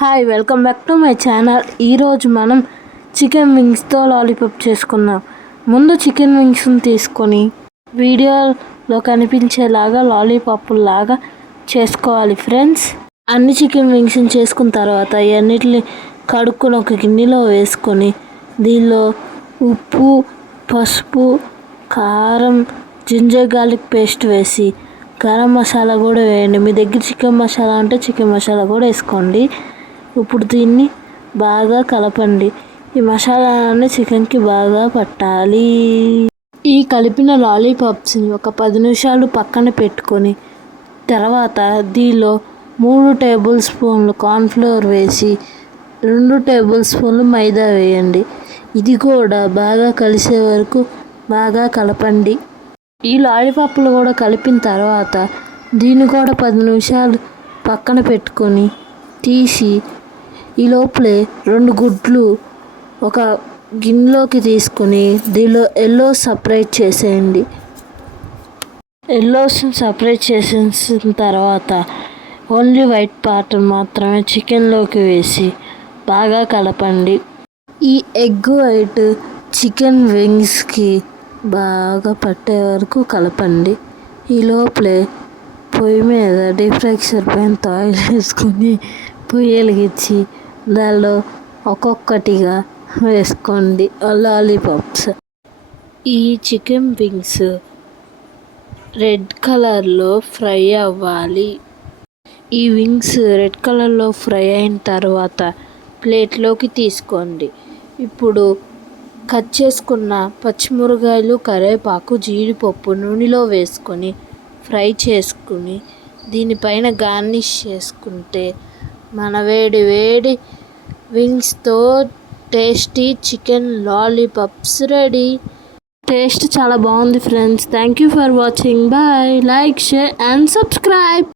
Hi, welcome back to my channel. ఈరోజు మనం chicken వింగ్స్తో lollipop చేసుకుందాం. ముందు చికెన్ వింగ్స్ని తీసుకొని వీడియోలో కనిపించేలాగా లాలీపాప్ లాగా చేసుకోవాలి ఫ్రెండ్స్. అన్ని చికెన్ వింగ్స్ని చేసుకున్న తర్వాత అన్నిటిని కడుక్కొని ఒక గిన్నెలో వేసుకొని దీనిలో ఉప్పు, పసుపు, కారం, జింజర్ గార్లిక్ పేస్ట్ వేసి గరం మసాలా కూడా వేయండి. మీ దగ్గర చికెన్ మసాలా అంటే చికెన్ మసాలా కూడా వేసుకోండి. ఇప్పుడు దీన్ని బాగా కలపండి. ఈ మసాలాలన్నీ చికెన్కి బాగా పట్టాలి. ఈ కలిపిన లాలీపాప్స్ని ఒక 10 నిమిషాలు పక్కన పెట్టుకొని తర్వాత దీనిలో 3 టేబుల్ స్పూన్లు కార్న్ఫ్లోర్ వేసి 2 టేబుల్ స్పూన్లు మైదా వేయండి. ఇది కూడా బాగా కలిసే వరకు బాగా కలపండి. ఈ లాలీపాప్లు కూడా కలిపిన తర్వాత దీన్ని కూడా 10 నిమిషాలు పక్కన పెట్టుకొని తీసి ఈ లోపలే 2 గుడ్లు ఒక గిన్నెలోకి తీసుకొని దీనిలో ఎల్లోస్ సపరేట్ చేసేయండి. ఎల్లోస్ సపరేట్ చేసిన తర్వాత ఓన్లీ వైట్ పార్ట్ మాత్రమే చికెన్లోకి వేసి బాగా కలపండి. ఈ ఎగ్ వైట్ చికెన్ వింగ్స్కి బాగా పట్టే వరకు కలపండి. ఈ లోపలే పొయ్యి మీద డీప్ ఫ్రైకి పైన ఆయిల్ వేసుకొని పొయ్యి వెలిగించి దానిలో ఒక్కొక్కటిగా వేసుకోండి లాలీపాప్స్. ఈ చికెన్ వింగ్స్ రెడ్ కలర్లో ఫ్రై అవ్వాలి. ఈ వింగ్స్ రెడ్ కలర్లో ఫ్రై అయిన తర్వాత ప్లేట్లోకి తీసుకోండి. ఇప్పుడు కట్ చేసుకున్న పచ్చిమిరపకాయలు, కరివేపాకు, జీడిపప్పు నూనెలో వేసుకొని ఫ్రై చేసుకుని దీనిపైన గార్నిష్ చేసుకుంటే మన వేడి వేడి వింగ్స్తో tasty chicken lollipops ready. Taste చాలా బాగుంది friends. Thank you for watching. Bye. Like, share and subscribe.